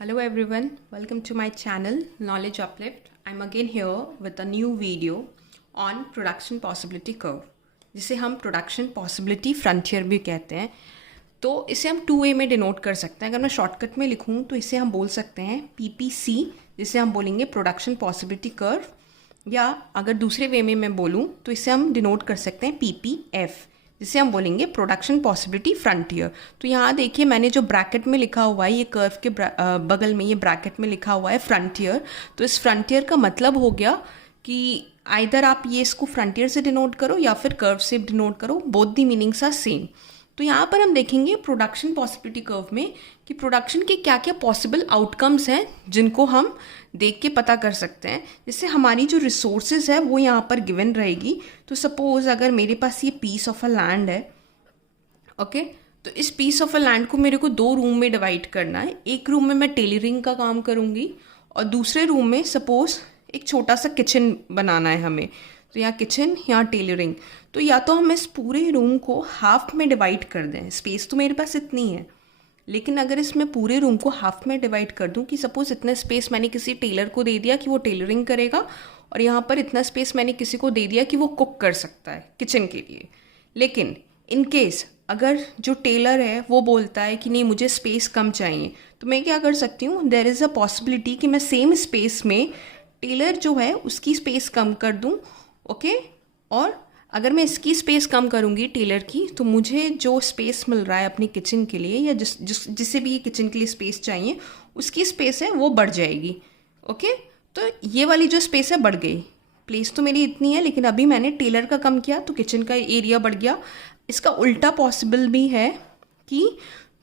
Hello everyone, welcome to my channel Knowledge Uplift. I'm again here with a new video on production possibility curve, जिसे हम production possibility frontier भी कहते हैं. तो इसे हम 2 वे में डिनोट कर सकते हैं. अगर मैं शॉर्टकट में लिखूं तो इसे हम बोल सकते हैं PPC, जिसे हम बोलेंगे प्रोडक्शन पॉसिबिलिटी कर्व, या अगर दूसरे वे में मैं बोलूं तो इसे हम डिनोट कर सकते हैं PPF, जिसे हम बोलेंगे प्रोडक्शन पॉसिबिलिटी फ्रंटियर. तो यहाँ देखिए मैंने जो ब्रैकेट में लिखा हुआ है, ये कर्व के बगल में ये ब्रैकेट में लिखा हुआ है फ्रंटियर. तो इस फ्रंटियर का मतलब हो गया कि आइदर आप ये इसको फ्रंटियर से डिनोट करो या फिर कर्व से डिनोट करो, both the meanings are same. तो यहाँ पर हम देखेंगे प्रोडक्शन पॉसिबिलिटी कर्व में कि प्रोडक्शन के क्या क्या पॉसिबल आउटकम्स हैं जिनको हम देख के पता कर सकते हैं. जिससे हमारी जो रिसोर्सेज है वो यहाँ पर गिवन रहेगी. तो सपोज अगर मेरे पास ये पीस ऑफ अ लैंड है, ओके, तो इस पीस ऑफ अ लैंड को मेरे को 2 रूम में डिवाइड करना है. एक रूम में मैं टेलरिंग का काम करूँगी और दूसरे रूम में सपोज एक छोटा सा किचन बनाना है हमें. तो यहाँ किचन, यहाँ टेलरिंग. तो या तो हम इस पूरे रूम को हाफ में डिवाइड कर दें, स्पेस तो मेरे पास इतनी है, लेकिन अगर इसमें पूरे रूम को हाफ में डिवाइड कर दूं कि सपोज इतना स्पेस मैंने किसी टेलर को दे दिया कि वो टेलरिंग करेगा, और यहाँ पर इतना स्पेस मैंने किसी को दे दिया कि वो कुक कर सकता है किचन के लिए. लेकिन इन केस अगर जो टेलर है वो बोलता है कि नहीं मुझे स्पेस कम चाहिए, तो मैं क्या कर सकती हूँ, देयर इज़ अ पॉसिबिलिटी कि मैं सेम स्पेस में टेलर जो है उसकी स्पेस कम कर दूँ, ओके. और अगर मैं इसकी स्पेस कम करूँगी टेलर की, तो मुझे जो स्पेस मिल रहा है अपनी किचन के लिए, या जिसे भी किचन के लिए स्पेस चाहिए, उसकी स्पेस है वो बढ़ जाएगी, ओके. तो ये वाली जो स्पेस है बढ़ गई. प्लेस तो मेरी इतनी है, लेकिन अभी मैंने टेलर का कम किया तो किचन का एरिया बढ़ गया. इसका उल्टा पॉसिबल भी है कि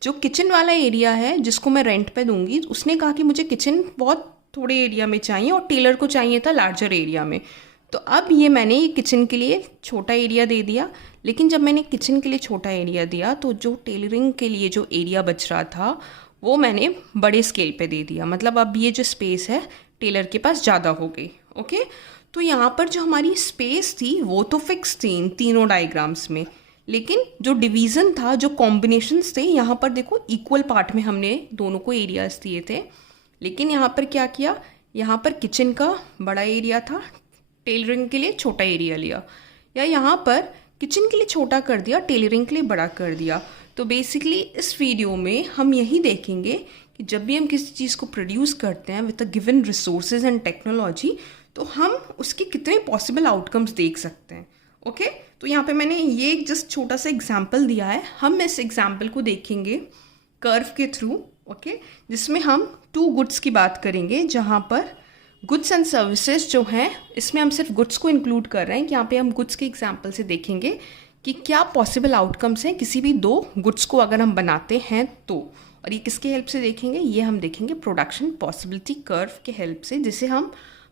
जो किचन वाला एरिया है जिसको मैं रेंट पे दूंगी, उसने कहा कि मुझे किचन बहुत थोड़े एरिया में चाहिए और टेलर को चाहिए था लार्जर एरिया में. तो अब ये मैंने किचन के लिए छोटा एरिया दे दिया, लेकिन जब मैंने किचन के लिए छोटा एरिया दिया तो जो टेलरिंग के लिए जो एरिया बच रहा था वो मैंने बड़े स्केल पे दे दिया. मतलब अब ये जो स्पेस है टेलर के पास ज़्यादा हो गई, ओके. तो यहाँ पर जो हमारी स्पेस थी वो तो फिक्स थी इन तीनों डायग्राम्स में, लेकिन जो डिवीज़न था, जो कॉम्बिनेशंस थे, यहाँ पर देखो इक्वल पार्ट में हमने दोनों को एरियाज दिए थे. लेकिन यहाँ पर क्या किया, यहाँ पर किचन का बड़ा एरिया था, टेलरिंग के लिए छोटा एरिया लिया, या यहाँ पर किचन के लिए छोटा कर दिया, टेलरिंग के लिए बड़ा कर दिया. तो बेसिकली इस वीडियो में हम यही देखेंगे कि जब भी हम किसी चीज़ को प्रोड्यूस करते हैं with a given resources and technology, तो हम उसके कितने पॉसिबल आउटकम्स देख सकते हैं, ओके. तो यहाँ पे मैंने ये जस्ट छोटा सा एग्जाम्पल दिया है. हम इस एग्जाम्पल को देखेंगे कर्व के थ्रू, ओके, जिसमें हम 2 गुड्स की बात करेंगे, जहाँ पर गुड्स एंड सर्विसेज जो हैं, इसमें हम सिर्फ गुड्स को इंक्लूड कर रहे हैं कि यहाँ पे हम गुड्स के एग्जाम्पल से देखेंगे कि क्या पॉसिबल आउटकम्स हैं किसी भी 2 गुड्स को अगर हम बनाते हैं तो. और ये किसके हेल्प से देखेंगे, ये हम देखेंगे प्रोडक्शन पॉसिबिलिटी कर्व के हेल्प से, जिसे हम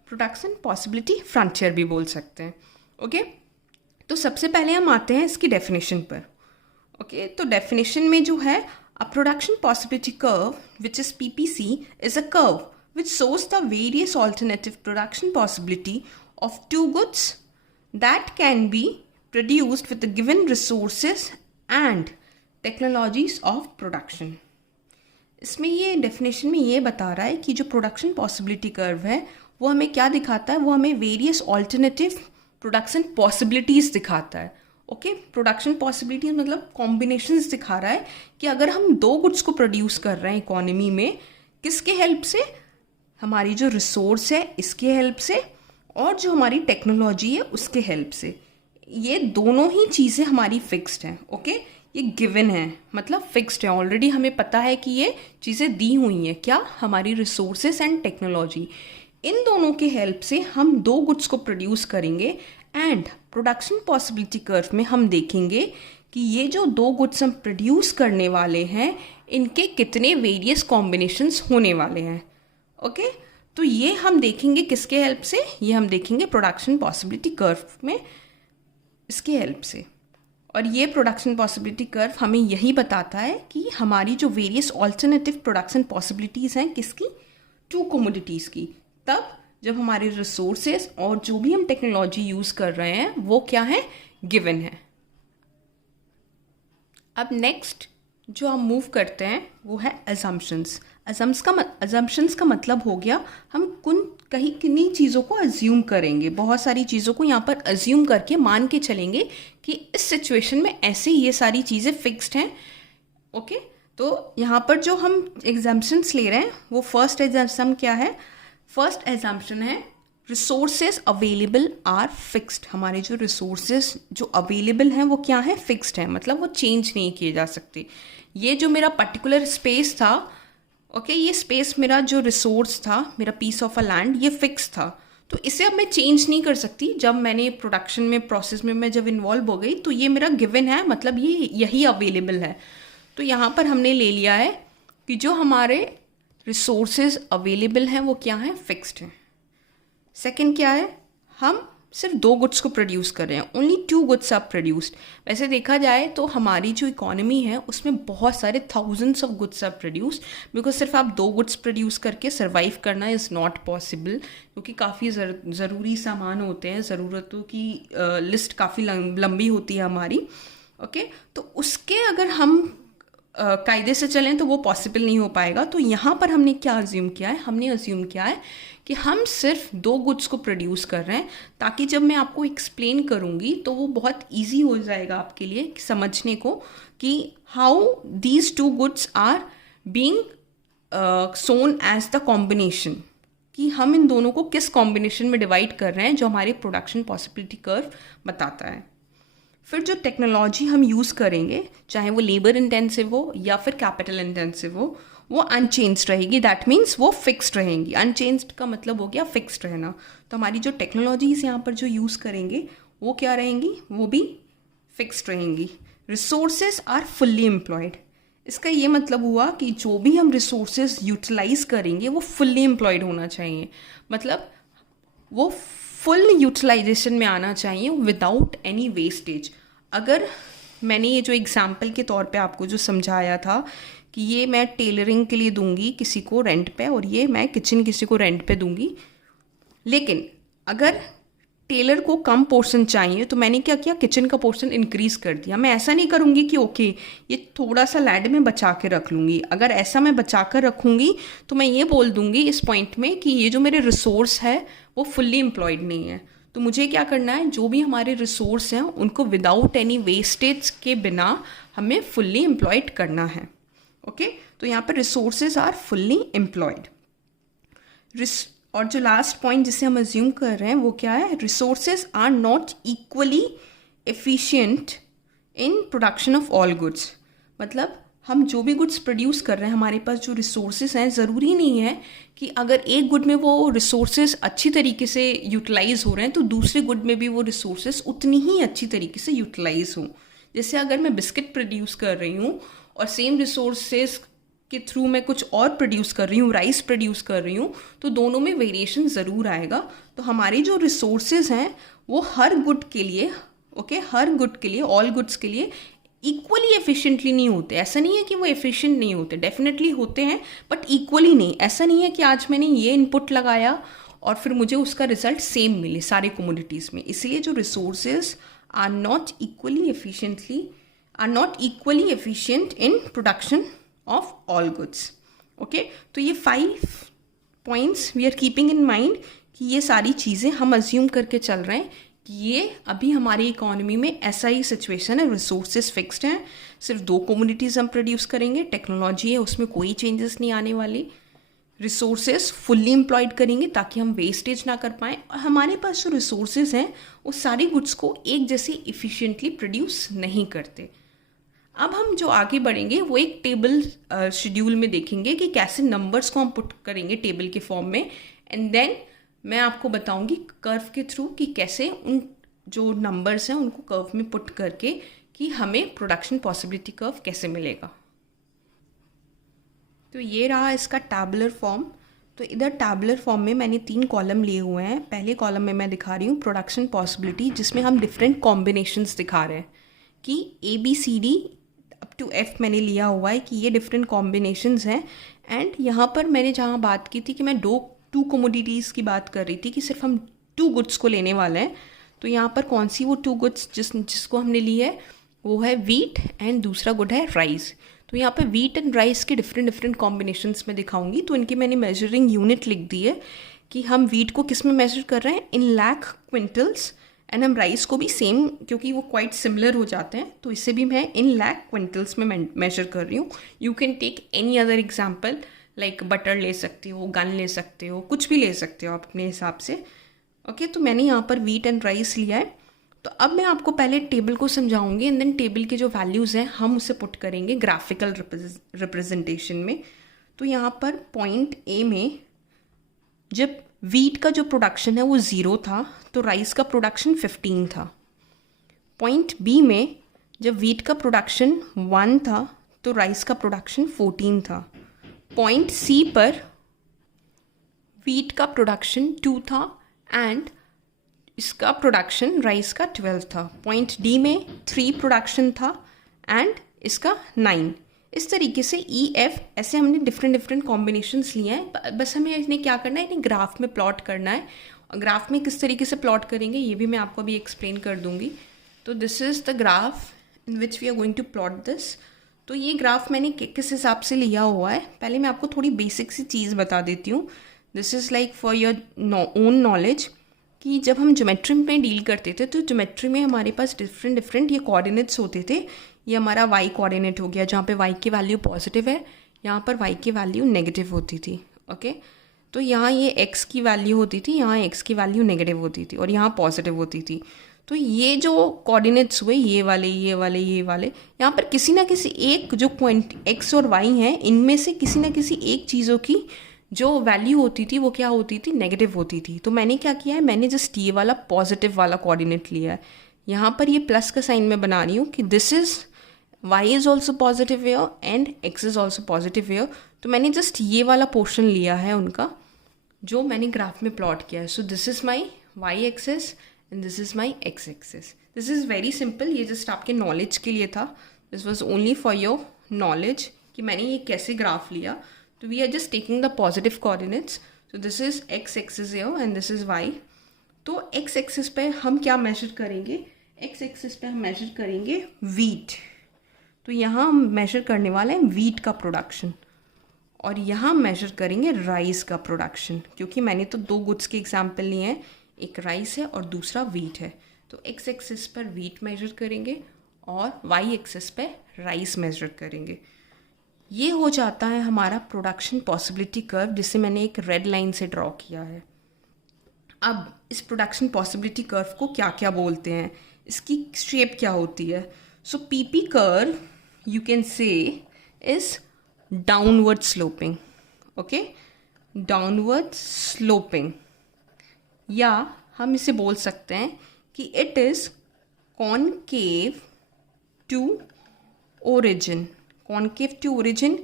प्रोडक्शन पॉसिबिलिटी फ्रंटियर भी बोल सकते हैं, ओके. तो सबसे पहले हम आते हैं इसकी डेफिनेशन पर, ओके. तो डेफिनेशन में जो है, a production possibility curve which is PPC is a curve which shows the various alternative production possibility of 2 goods that can be produced with the given resources and technologies of production. इसमें ये definition में ये बता रहा है कि जो production possibility curve है वो हमें क्या दिखाता है, वो हमें वेरियस ऑल्टरनेटिव प्रोडक्शन पॉसिबिलिटीज़ दिखाता है, ओके. प्रोडक्शन पॉसिबिलिटीज मतलब कॉम्बिनेशंस दिखा रहा है कि अगर हम 2 गुड्स को प्रोड्यूस कर रहे हैं इकोनॉमी में, किसके हेल्प से, हमारी जो रिसोर्स है इसके हेल्प से, और जो हमारी टेक्नोलॉजी है उसके हेल्प से. ये दोनों ही चीज़ें हमारी फिक्स्ड हैं, ओके. ये गिवन है, मतलब फिक्स्ड है, ऑलरेडी हमें पता है कि ये चीज़ें दी हुई हैं, क्या, हमारी रिसोर्सेस एंड टेक्नोलॉजी. इन दोनों के हेल्प से हम 2 गुड्स को प्रोड्यूस करेंगे, एंड प्रोडक्शन पॉसिबिलिटी कर्व में हम देखेंगे कि ये जो 2 गुड्स हम प्रोड्यूस करने वाले हैं इनके कितने वेरियस कॉम्बिनेशंस होने वाले हैं, ओके. तो ये हम देखेंगे किसके हेल्प से, ये हम देखेंगे प्रोडक्शन पॉसिबिलिटी कर्व में, इसके हेल्प से. और ये प्रोडक्शन पॉसिबिलिटी कर्व हमें यही बताता है कि हमारी जो वेरियस ऑल्टरनेटिव प्रोडक्शन पॉसिबिलिटीज़ हैं किसकी, 2 कमोडिटीज़ की, तब जब हमारे रिसोर्सेज और जो भी हम टेक्नोलॉजी यूज़ कर रहे हैं वो क्या है, गिवन है. अब नेक्स्ट जो हम मूव करते हैं वो है assumptions। assumptions का मतलब हो गया हम कहीं किन्हीं चीज़ों को अज्यूम करेंगे, बहुत सारी चीज़ों को यहाँ पर अज्यूम करके मान के चलेंगे कि इस सिचुएशन में ऐसे ये सारी चीज़ें फिक्स्ड हैं। ओके, तो यहाँ पर जो हम एग्जाम्पशंस ले रहे हैं वो फर्स्ट एग्जाम्पशन क्या है? फर्स्ट एग्जाम्पशन है रिसोर्सेज अवेलेबल आर फिक्स्ड। हमारे जो रिसोर्सेज जो अवेलेबल हैं वो क्या है? फिक्स्ड हैं, मतलब वो चेंज नहीं किए जा सकते। ये जो मेरा पर्टिकुलर स्पेस था, ओके, ये स्पेस मेरा जो रिसोर्स था, मेरा पीस ऑफ अ लैंड, ये फिक्स था, तो इसे अब मैं चेंज नहीं कर सकती। जब मैंने प्रोडक्शन में प्रोसेस में मैं जब इन्वॉल्व हो गई तो ये मेरा गिवन है, मतलब ये यही अवेलेबल है। तो यहाँ पर हमने ले लिया है कि जो हमारे रिसोर्सेज अवेलेबल हैं वो क्या हैं? फिक्स्ड हैं। सेकंड क्या है? हम सिर्फ 2 गुड्स को प्रोड्यूस कर रहे हैं, ओनली 2 गुड्स आर प्रोड्यूस्ड। वैसे देखा जाए तो हमारी जो इकोनॉमी है उसमें बहुत सारे thousands of goods are produced, because सिर्फ आप 2 गुड्स प्रोड्यूस करके सर्वाइव करना इज़ नॉट पॉसिबल, क्योंकि काफ़ी ज़रूरी सामान होते हैं, ज़रूरतों की लिस्ट काफ़ी लंबी होती है हमारी। ओके, तो उसके अगर हम कायदे से चलें तो वो पॉसिबल नहीं हो पाएगा। तो यहाँ पर हमने क्या अज्यूम किया है? हमने अज्यूम किया है कि हम सिर्फ 2 गुड्स को प्रोड्यूस कर रहे हैं, ताकि जब मैं आपको एक्सप्लेन करूँगी तो वो बहुत ईजी हो जाएगा आपके लिए समझने को कि how these 2 goods are being shown as the combination, कि हम इन दोनों को किस कॉम्बिनेशन में डिवाइड कर रहे हैं, जो हमारी प्रोडक्शन पॉसिबिलिटी कर्व बताता है। फिर जो टेक्नोलॉजी हम यूज़ करेंगे, चाहे वो लेबर इंटेंसिव हो या फिर कैपिटल इंटेंसिव हो, वो अनचेंज्ड रहेगी। दैट मीन्स वो फिक्स्ड रहेंगी। अनचेंज्ड का मतलब हो गया फिक्स्ड रहना। तो हमारी जो टेक्नोलॉजीज़ यहाँ पर जो यूज़ करेंगे वो क्या रहेंगी? वो भी फिक्स्ड रहेंगी। Resources are fully employed. इसका ये मतलब हुआ कि जो भी हम रिसोर्सेज यूटिलाइज करेंगे वो फुल्ली एम्प्लॉयड होना चाहिए, मतलब वो फुल यूटिलाइजेशन में आना चाहिए विदाउट एनी वेस्टेज। अगर मैंने ये जो एग्जाम्पल के तौर पे आपको जो समझाया था कि ये मैं टेलरिंग के लिए दूंगी किसी को रेंट पे और ये मैं किचन किसी को रेंट पे दूंगी, लेकिन अगर टेलर को कम पोर्शन चाहिए तो मैंने क्या किया? किचन का पोर्शन इंक्रीज़ कर दिया। मैं ऐसा नहीं करूँगी कि ओके ये थोड़ा सा लैंड में बचा के रख लूँगी। अगर ऐसा मैं बचा कर रखूँगी तो मैं ये बोल दूँगी इस पॉइंट में कि ये जो मेरे रिसोर्स है वो फुल्ली एम्प्लॉयड नहीं है। तो मुझे क्या करना है? जो भी हमारे रिसोर्स हैं उनको विदाउट एनी वेस्टेज के बिना हमें फुल्ली एम्प्लॉयड करना है। ओके, तो यहाँ पर रिसोर्सेज आर फुल्ली एम्प्लॉयड। और जो लास्ट पॉइंट जिसे हम अज्यूम कर रहे हैं वो क्या है? Resources are not equally efficient in production of all goods. मतलब हम जो भी गुड्स प्रोड्यूस कर रहे हैं, हमारे पास जो रिसोर्सेज हैं, ज़रूरी नहीं है कि अगर एक गुड में वो रिसोर्सेज अच्छी तरीके से यूटिलाइज हो रहे हैं तो दूसरे गुड में भी वो रिसोर्सेज उतनी ही अच्छी तरीके से यूटिलाइज हों। जैसे अगर मैं बिस्किट प्रोड्यूस कर रही हूँ और सेम रिसोर्सेज के थ्रू मैं कुछ और प्रोड्यूस कर रही हूँ, राइस प्रोड्यूस कर रही हूँ, तो दोनों में वेरिएशन ज़रूर आएगा। तो हमारे जो रिसोर्सेज हैं वो हर गुड के लिए, ओके, हर गुड के लिए, ऑल गुड्स के लिए इक्वली एफिशिएंटली नहीं होते। ऐसा नहीं है कि वो एफिशिएंट नहीं होते, डेफिनेटली होते हैं, बट इक्वली नहीं। ऐसा नहीं है कि आज मैंने ये इनपुट लगाया और फिर मुझे उसका रिजल्ट सेम मिले सारे कमोडिटीज़ में। इसलिए जो resources are not equally efficient in production of all goods. Okay, तो ये 5 points we are keeping in mind कि ये सारी चीज़ें हम अज्यूम करके चल रहे हैं कि ये अभी हमारी इकोनॉमी में ऐसा ही सिचुएशन है। रिसोर्सेज फिक्स्ड हैं, सिर्फ 2 कमोडिटीज़ हम प्रोड्यूस करेंगे, टेक्नोलॉजी है उसमें कोई चेंजेस नहीं आने वाली, रिसोर्सेज फुल्ली एम्प्लॉयड करेंगे ताकि हम वेस्टेज ना कर पाएँ, और हमारे पास जो रिसोर्सेज हैं वो सारी गुड्स को एक जैसे इफ़िशिएंटली प्रोड्यूस नहीं करते। अब हम जो आगे बढ़ेंगे वो एक टेबल शेड्यूल में देखेंगे कि कैसे नंबर्स को हम पुट करेंगे टेबल के फॉर्म में, एंड देन मैं आपको बताऊंगी कर्व के थ्रू कि कैसे उन जो नंबर्स हैं उनको कर्व में पुट करके कि हमें प्रोडक्शन पॉसिबिलिटी कर्व कैसे मिलेगा। तो ये रहा इसका टैबुलर फॉर्म। तो इधर टैबुलर फॉर्म में मैंने 3 कॉलम लिए हुए हैं। पहले कॉलम में मैं दिखा रही हूँ प्रोडक्शन पॉसिबिलिटी, जिसमें हम डिफरेंट कॉम्बिनेशंस दिखा रहे हैं कि ABCD अप टू F मैंने लिया हुआ है कि ये डिफरेंट कॉम्बिनेशंस हैं। एंड यहाँ पर मैंने जहाँ बात की थी कि मैं 2 कमोडिटीज़ की बात कर रही थी कि सिर्फ हम 2 गुड्स को लेने वाले हैं। तो यहाँ पर कौन सी वो 2 गुड्स जिसको हमने ली है वो है वीट एंड दूसरा गुड है राइस। तो यहाँ पे वीट एंड राइस के डिफरेंट डिफरेंट कॉम्बिनेशंस में दिखाऊंगी। तो इनकी मैंने मेजरिंग यूनिट लिख दी है कि हम वीट को किस में मेजर कर रहे हैं, इन लाख क्विंटल्स, एंड हम राइस को भी सेम, क्योंकि वो क्वाइट सिमिलर हो जाते हैं, तो इसे भी मैं इन लाख क्विंटल्स में मेजर कर रही हूँ। You can take any other example, like butter ले सकते हो, गन ले सकते हो, कुछ भी ले सकते हो आप अपने हिसाब से। ओके, तो मैंने यहाँ पर वीट एंड राइस लिया है। तो अब मैं आपको पहले टेबल को समझाऊंगी एंड देन टेबल के जो वैल्यूज़ हैं हम उसे पुट करेंगे ग्राफिकल रिप्रेजेंटेशन में। तो यहाँ पर पॉइंट ए में जब वीट का जो प्रोडक्शन है वो 0 था तो राइस का प्रोडक्शन 15 था। पॉइंट बी में जब वीट का प्रोडक्शन 1 था तो राइस का प्रोडक्शन 14 था। पॉइंट सी पर वीट का प्रोडक्शन 2 था एंड इसका प्रोडक्शन राइस का 12 था। पॉइंट डी में 3 प्रोडक्शन था एंड इसका 9। इस तरीके से ई एफ ऐसे हमने डिफरेंट डिफरेंट कॉम्बिनेशंस लिए हैं। बस हमें इन्हें क्या करना है, इन्हें ग्राफ में प्लॉट करना है। और ग्राफ में किस तरीके से प्लॉट करेंगे ये भी मैं आपको अभी एक्सप्लेन कर दूंगी। तो this is the graph in which we are going to plot this. तो ये ग्राफ मैंने किस हिसाब से लिया हुआ है, पहले मैं आपको थोड़ी बेसिक सी चीज़ बता देती हूँ। This is like for your own knowledge कि जब हम ज्योमेट्री में डील करते थे तो ज्योमेट्री में हमारे पास डिफरेंट डिफरेंट ये कोऑर्डिनेट्स होते थे। ये हमारा वाई कोऑर्डिनेट हो गया, जहाँ पे वाई की वैल्यू पॉजिटिव है, यहाँ पर वाई की वैल्यू नेगेटिव होती थी। ओके, तो यहाँ ये एक्स की वैल्यू होती थी, यहाँ एक्स की वैल्यू नेगेटिव होती थी और यहाँ पॉजिटिव होती थी। तो ये जो कोऑर्डिनेट्स हुए ये वाले ये वाले ये वाले, यहाँ पर किसी ना किसी एक जो पॉइंट एक्स और वाई हैं इनमें से किसी ना किसी एक चीज़ों की जो वैल्यू होती थी वो क्या होती थी, नेगेटिव होती थी। तो मैंने क्या किया है, मैंने जस्ट ये वाला पॉजिटिव वाला कोऑर्डिनेट लिया है। यहाँ पर ये प्लस का साइन मैं बना रही हूँ कि this is y is also positive where and x is also positive where. तो मैंने जस्ट ये वाला पोर्शन लिया है उनका जो मैंने ग्राफ में प्लॉट किया है। So this is my Y axis and this is my X axis. This is very simple, ये जस्ट आपके नॉलेज के लिए था। This was only for your knowledge कि मैंने ये कैसे ग्राफ लिया। तो we are just taking the positive coordinates. तो this is X axis here and this is Y. तो एक्स एक्सिस पे हम क्या मेजर करेंगे, एक्स एक्सिस पे हम मेजर करेंगे वीट। तो यहाँ हम मेजर करने वाले हैं वीट का प्रोडक्शन और यहाँ मेजर करेंगे राइस का प्रोडक्शन, क्योंकि मैंने तो 2 गुड्स के एग्जाम्पल लिए हैं, एक राइस है और दूसरा वीट है। तो एक्स एक्सिस पर वीट मेजर करेंगे और वाई एक्सिस पे राइस मेजर करेंगे। ये हो जाता है हमारा प्रोडक्शन पॉसिबिलिटी कर्व, जिसे मैंने एक रेड लाइन से ड्रॉ किया है। अब इस प्रोडक्शन पॉसिबिलिटी कर्व को क्या क्या बोलते हैं, इसकी शेप क्या होती है। So PP curve you can say is downward sloping. Okay, downward sloping, या हम इसे बोल सकते हैं कि it is concave to origin. Concave to origin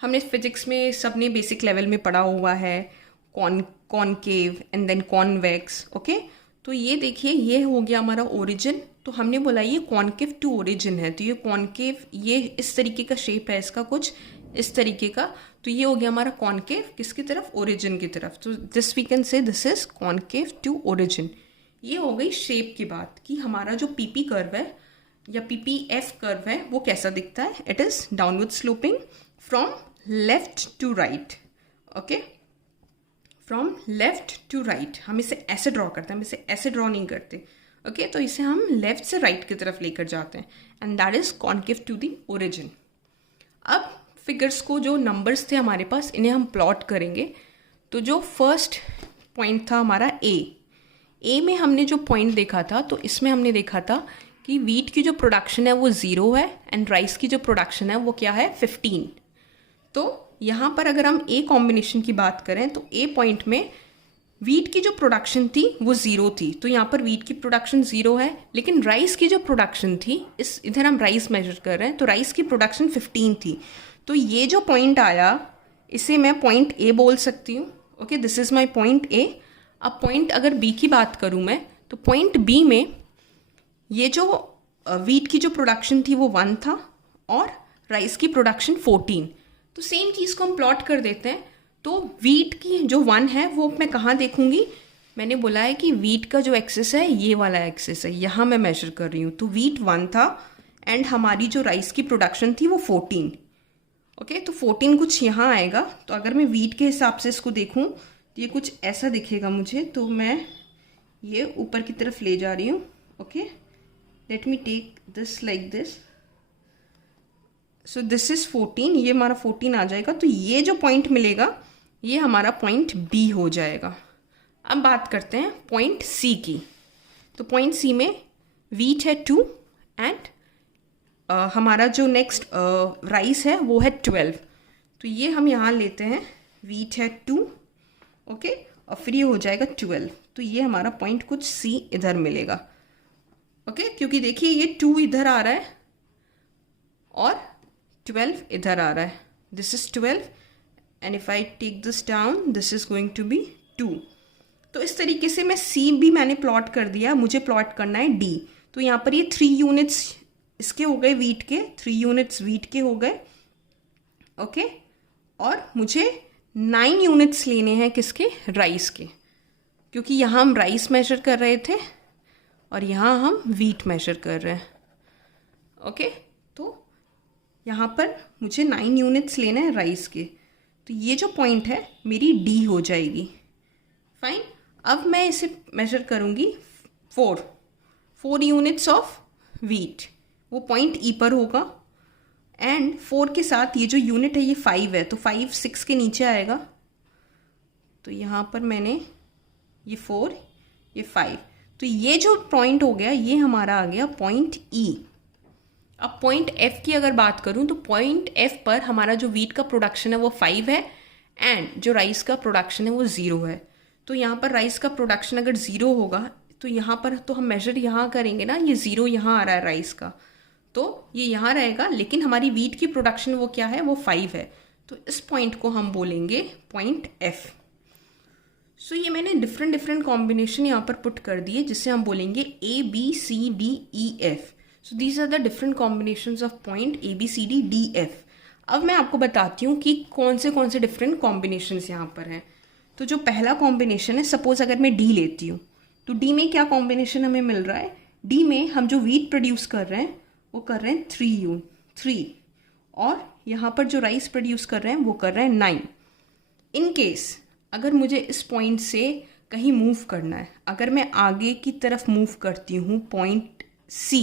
हमने फिजिक्स में सबने बेसिक लेवल में पढ़ा हुआ है, concave and then convex. Okay, तो ये देखिए ये हो गया हमारा ओरिजिन। तो हमने बोला ये कॉनकेव टू ओरिजिन है, तो ये कॉनकेव, ये इस तरीके का शेप है इसका, कुछ इस तरीके का। तो ये हो गया हमारा कॉनकेव किसकी तरफ, ओरिजिन की तरफ। तो this we can say this is concave to origin. ये हो गई शेप की बात कि हमारा जो पीपी कर्व है या पीपीएफ कर्व है वो कैसा दिखता है। It is downward sloping from left to right. Okay, from left to right. हम इसे ऐसे ड्रॉ करते हैं, हम इसे ऐसे ड्रॉ नहीं करते। ओके, तो इसे हम लेफ्ट से राइट की तरफ लेकर जाते हैं and that is concave to the origin. अब फिगर्स को, जो नंबर्स थे हमारे पास, इन्हें हम प्लॉट करेंगे। तो जो फर्स्ट पॉइंट था हमारा ए में हमने जो पॉइंट देखा था, तो इसमें हमने देखा था कि वीट की जो प्रोडक्शन है वो 0 है एंड राइस की जो प्रोडक्शन है वो क्या है, 15। तो यहाँ पर अगर हम ए कॉम्बिनेशन की बात करें तो ए पॉइंट में वीट की जो प्रोडक्शन थी वो 0 थी। तो यहाँ पर वीट की प्रोडक्शन 0 है, लेकिन राइस की जो प्रोडक्शन थी, इधर हम राइस मेजर कर रहे हैं, तो राइस की प्रोडक्शन 15 थी। तो ये जो पॉइंट आया इसे मैं पॉइंट ए बोल सकती हूँ। Okay, this is my point A. अब पॉइंट अगर बी की बात करूँ मैं, तो पॉइंट बी में ये जो वीट की जो प्रोडक्शन थी वो 1 था और राइस की प्रोडक्शन 14। तो सेम चीज़ को हम प्लॉट कर देते हैं। तो वीट की जो 1 है वो मैं कहाँ देखूंगी, मैंने बोला है कि वीट का जो एक्सिस है ये वाला एक्सिस है, यहाँ मैं मेजर कर रही हूँ। तो वीट 1 था एंड हमारी जो राइस की प्रोडक्शन थी वो 14। ओके, तो 14 कुछ यहाँ आएगा। तो अगर मैं वीट के हिसाब से इसको देखूँ तो ये कुछ ऐसा दिखेगा मुझे, तो मैं ये ऊपर की तरफ ले जा रही हूँ। Okay, let me take this like this. So this is 14, ये हमारा 14 आ जाएगा। तो ये जो पॉइंट मिलेगा ये हमारा पॉइंट बी हो जाएगा। अब बात करते हैं पॉइंट सी की। तो पॉइंट सी में वीट है 2 एंड हमारा जो नेक्स्ट राइस है वो है 12। तो ये हम यहाँ लेते हैं, वीट है 2, ओके, और फिर ये हो जाएगा 12। तो ये हमारा पॉइंट कुछ सी इधर मिलेगा। ओके, क्योंकि देखिए ये 2 इधर आ रहा है और 12 इधर आ रहा है। This is 12 and if I take this down this is going to be 2। तो इस तरीके से मैं सी भी मैंने प्लॉट कर दिया। मुझे प्लॉट करना है डी। तो यहाँ पर ये 3 यूनिट्स इसके हो गए, वीट के 3 यूनिट्स वीट के हो गए। ओके, और मुझे 9 यूनिट्स लेने हैं किसके, राइस के, क्योंकि यहाँ हम राइस मेजर कर रहे थे और यहाँ हम वीट मेजर कर रहे हैं। ओके, तो यहाँ पर मुझे 9 यूनिट्स लेना है राइस के। तो ये जो पॉइंट है मेरी डी हो जाएगी। फाइन, अब मैं इसे मेजर करूँगी 4 यूनिट्स ऑफ वीट, वो पॉइंट ई पर होगा। एंड 4 के साथ ये जो यूनिट है ये 5 है, तो 5 6 के नीचे आएगा। तो यहाँ पर मैंने ये 4 ये 5, तो ये जो पॉइंट हो गया ये हमारा आ गया पॉइंट ई। अब पॉइंट एफ की अगर बात करूँ तो पॉइंट एफ पर हमारा जो वीट का प्रोडक्शन है वो 5 है एंड जो राइस का प्रोडक्शन है वो 0 है। तो यहाँ पर राइस का प्रोडक्शन अगर 0 होगा तो यहाँ पर तो हम मेजर यहाँ करेंगे ना, ये 0 यहाँ आ रहा है राइस का, तो ये यहाँ रहेगा। लेकिन हमारी वीट की प्रोडक्शन वो क्या है, वो 5 है। तो इस पॉइंट को हम बोलेंगे पॉइंट एफ। सो ये मैंने डिफरेंट कॉम्बिनेशन यहाँ पर पुट कर दिए जिससे हम बोलेंगे A B C D E F. So these are the different combinations of point A B C D D F. अब मैं आपको बताती हूँ कि कौन से डिफरेंट कॉम्बिनेशंस यहाँ पर हैं। तो जो पहला कॉम्बिनेशन है, सपोज अगर मैं डी लेती हूँ तो डी में क्या कॉम्बिनेशन हमें मिल रहा है, डी में हम जो वीट प्रोड्यूस कर रहे हैं वो कर रहे हैं 3 और यहाँ पर जो राइस प्रोड्यूस कर रहे हैं वो कर रहे हैं 9। इन केस अगर मुझे इस पॉइंट से कहीं मूव करना है, अगर मैं आगे की तरफ मूव करती हूँ पॉइंट सी,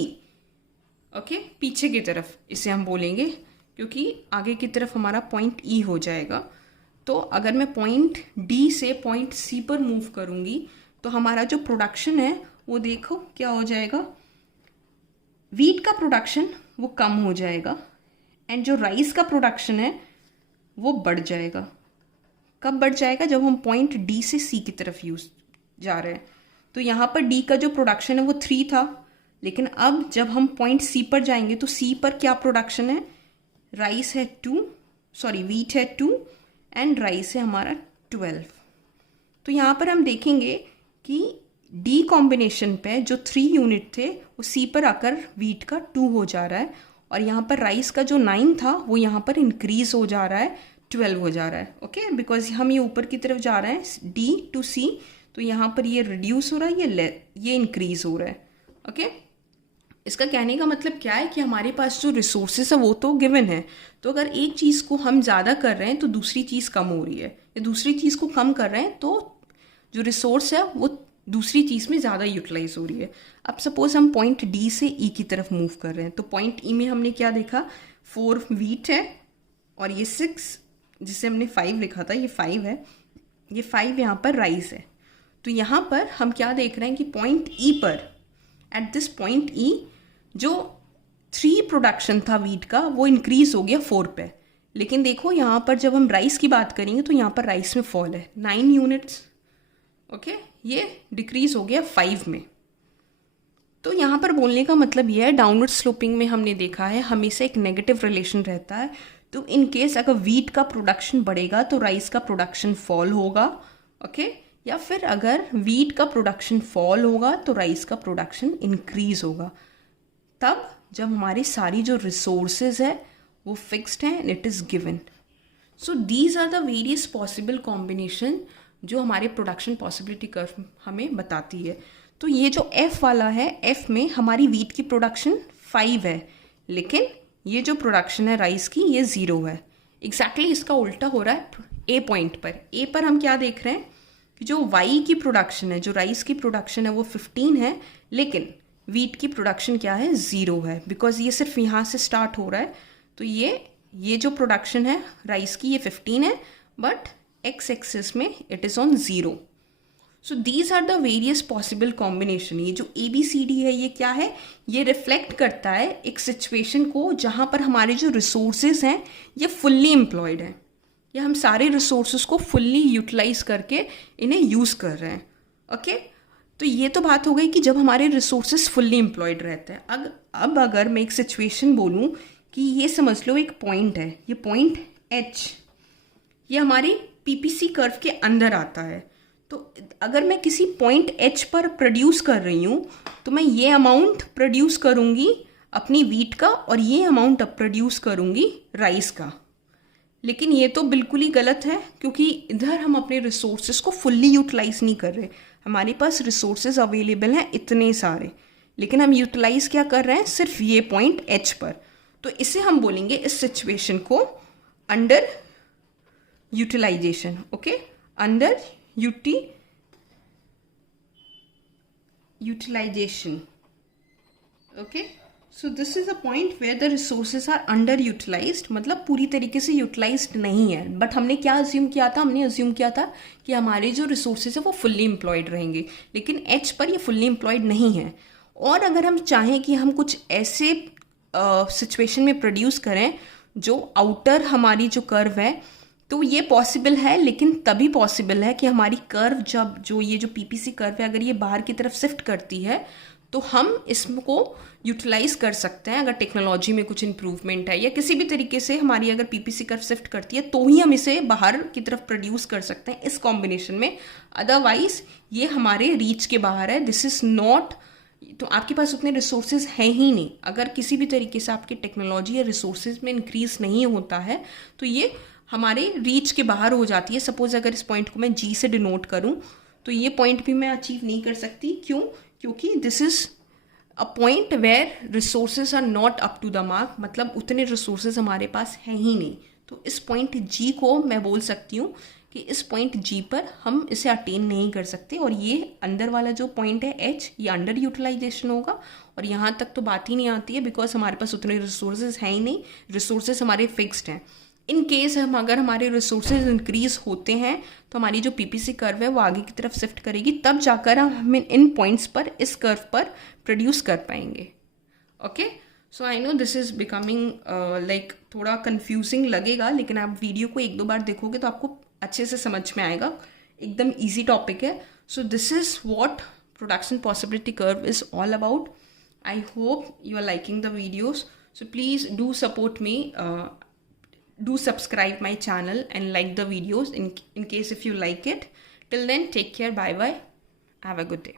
ओके, पीछे की तरफ इसे हम बोलेंगे क्योंकि आगे की तरफ हमारा पॉइंट ई हो जाएगा। तो अगर मैं पॉइंट डी से पॉइंट सी पर मूव करूँगी तो हमारा जो प्रोडक्शन है वो देखो क्या हो जाएगा, वीट का प्रोडक्शन वो कम हो जाएगा एंड जो राइस का प्रोडक्शन है वो बढ़ जाएगा। कब बढ़ जाएगा, जब हम पॉइंट डी से सी की तरफ जा रहे हैं। तो यहाँ पर डी का जो प्रोडक्शन है वो 3 था, लेकिन अब जब हम पॉइंट सी पर जाएंगे तो सी पर क्या प्रोडक्शन है, राइस है 2, सॉरी वीट है 2 एंड राइस है हमारा 12। तो यहाँ पर हम देखेंगे कि डी कॉम्बिनेशन पे जो 3 यूनिट थे वो सी पर आकर वीट का 2 हो जा रहा है और यहाँ पर राइस का जो 9 था वो यहाँ पर इंक्रीज हो जा रहा है, 12 हो जा रहा है। ओके, बिकॉज हम ये ऊपर की तरफ जा रहे हैं डी टू सी, तो यहाँ पर ये रिड्यूस हो रहा है, ये इंक्रीज हो रहा है। ओके, इसका कहने का मतलब क्या है कि हमारे पास जो रिसोर्सेस है वो तो गिवन है, तो अगर एक चीज़ को हम ज़्यादा कर रहे हैं तो दूसरी चीज़ कम हो रही है, या दूसरी चीज़ को कम कर रहे हैं तो जो रिसोर्स है वो दूसरी चीज़ में ज़्यादा यूटिलाइज हो रही है। अब सपोज हम पॉइंट डी से ई की तरफ मूव कर रहे हैं, तो पॉइंट ई में हमने क्या देखा, 4 वीट है और ये 6 जिसे हमने 5 लिखा था ये 5 है, ये 5 यहाँ पर राइस है। तो यहाँ पर हम क्या देख रहे हैं कि पॉइंट ई पर, एट दिस पॉइंट ई जो 3 प्रोडक्शन था वीट का वो इंक्रीज हो गया 4 पे। लेकिन देखो यहाँ पर जब हम राइस की बात करेंगे तो यहाँ पर राइस में फॉल है 9 यूनिट्स। ओके, ये डिक्रीज हो गया 5 में। तो यहाँ पर बोलने का मतलब ये है, डाउनवर्ड स्लोपिंग में हमने देखा है हमेशा एक नेगेटिव रिलेशन रहता है। तो इन केस अगर वीट का प्रोडक्शन बढ़ेगा तो राइस का प्रोडक्शन फॉल होगा। ओके, या फिर अगर वीट का प्रोडक्शन फॉल होगा तो राइस का प्रोडक्शन इंक्रीज होगा, तब जब हमारी सारी जो रिसोर्सेज है वो फिक्स्ड हैं and it is given. So these are the various possible combination जो हमारे प्रोडक्शन पॉसिबिलिटी कर्व हमें बताती है। तो ये जो F वाला है, F में हमारी वीट की प्रोडक्शन 5 है, लेकिन ये जो प्रोडक्शन है राइस की ये 0 है। एग्जैक्टली इसका उल्टा हो रहा है ए पॉइंट पर। ए पर हम क्या देख रहे हैं कि जो वाई की प्रोडक्शन है, जो राइस की प्रोडक्शन है वो 15 है, लेकिन वीट की प्रोडक्शन क्या है, 0 है, बिकॉज ये सिर्फ यहाँ से स्टार्ट हो रहा है। तो ये जो प्रोडक्शन है राइस की ये 15 है, बट एक्स एक्सिस में it is on 0। So these are the various possible combination. ये जो ABCD है ये क्या है, ये रिफ्लेक्ट करता है एक सिचुएशन को जहाँ पर हमारे जो रिसोर्सेज हैं ये फुल्ली एम्प्लॉयड हैं, या हम सारे रिसोर्सेज को फुल्ली यूटिलाइज करके इन्हें यूज़ कर रहे हैं। ओके तो ये तो बात हो गई कि जब हमारे रिसोर्सेज फुल्ली एम्प्लॉयड रहते हैं। अब अगर मैं एक सिचुएशन बोलूँ कि ये समझ लो एक पॉइंट है, ये पॉइंट H ये हमारी PPC कर्व के अंदर आता है। तो अगर मैं किसी पॉइंट H पर प्रोड्यूस कर रही हूँ तो मैं ये अमाउंट प्रोड्यूस करूँगी अपनी वीट का और ये अमाउंट अब प्रोड्यूस करूँगी राइस का। लेकिन ये तो बिल्कुल ही गलत है, क्योंकि इधर हम अपने रिसोर्सेज को फुल्ली यूटिलाइज नहीं कर रहे। हमारे पास रिसोर्सेज अवेलेबल हैं इतने सारे, लेकिन हम यूटिलाइज क्या कर रहे हैं, सिर्फ ये पॉइंट H पर। तो इसे हम बोलेंगे इस सिचुएशन को under utilization. Okay, under utilization. Okay, so this is a point where the resources are underutilized, मतलब पूरी तरीके से यूटिलाइज्ड नहीं है। बट हमने क्या अज्यूम किया था, हमने अज्यूम किया था कि हमारे जो रिसोर्सेज है वो फुल्ली एम्प्लॉयड रहेंगे, लेकिन H पर ये फुल्ली एम्प्लॉयड नहीं है। और अगर हम चाहें कि हम कुछ ऐसे सिचुएशन में प्रोड्यूस करें जो आउटर हमारी जो कर्व है, तो ये पॉसिबल है, लेकिन तभी पॉसिबल है कि हमारी कर्व जब जो ये जो PPC कर्व है अगर ये बाहर की तरफ शिफ्ट करती है तो हम इसको यूटिलाइज कर सकते हैं। अगर टेक्नोलॉजी में कुछ इम्प्रूवमेंट है या किसी भी तरीके से हमारी अगर PPC कर्व शिफ्ट करती है तो ही हम इसे बाहर की तरफ प्रोड्यूस कर सकते हैं इस कॉम्बिनेशन में। अदरवाइज ये हमारे रीच के बाहर है, दिस इज़ नॉट। तो आपके पास उतने रिसोर्सेज हैं ही नहीं। अगर किसी भी तरीके से आपकी टेक्नोलॉजी या रिसोर्सेज में इंक्रीज नहीं होता है तो ये हमारे रीच के बाहर हो जाती है। सपोज अगर इस पॉइंट को मैं G से डिनोट करूं तो ये पॉइंट भी मैं अचीव नहीं कर सकती। क्यों? क्योंकि this is a point where resources are not up to the mark, मतलब उतने रिसोर्सेज हमारे पास हैं ही नहीं। तो इस पॉइंट G को मैं बोल सकती हूँ कि इस पॉइंट G पर हम इसे अटेन नहीं कर सकते, और ये अंदर वाला जो पॉइंट है H ये अंडर यूटिलाइजेशन होगा। और यहाँ तक तो बात ही नहीं आती है, बिकॉज हमारे पास उतने रिसोर्सेज हैं ही नहीं, रिसोर्सेज हमारे फिक्स्ड हैं। इन केस अगर हमारे रिसोर्सेज इंक्रीज होते हैं तो हमारी जो PPC कर्व है वो आगे की तरफ शिफ्ट करेगी, तब जाकर हम इन पॉइंट्स पर इस कर्व पर प्रोड्यूस कर पाएंगे। Okay, so I know this is becoming like थोड़ा कंफ्यूजिंग लगेगा, लेकिन आप वीडियो को 1-2 बार देखोगे तो आपको अच्छे से समझ में आएगा। एकदम ईजी टॉपिक है। So this is what production possibility curve is all about. I hope you are liking the videos. So please do support me. Do subscribe my channel and like the videos in case if you like it. Till then, take care. Bye bye. Have a good day.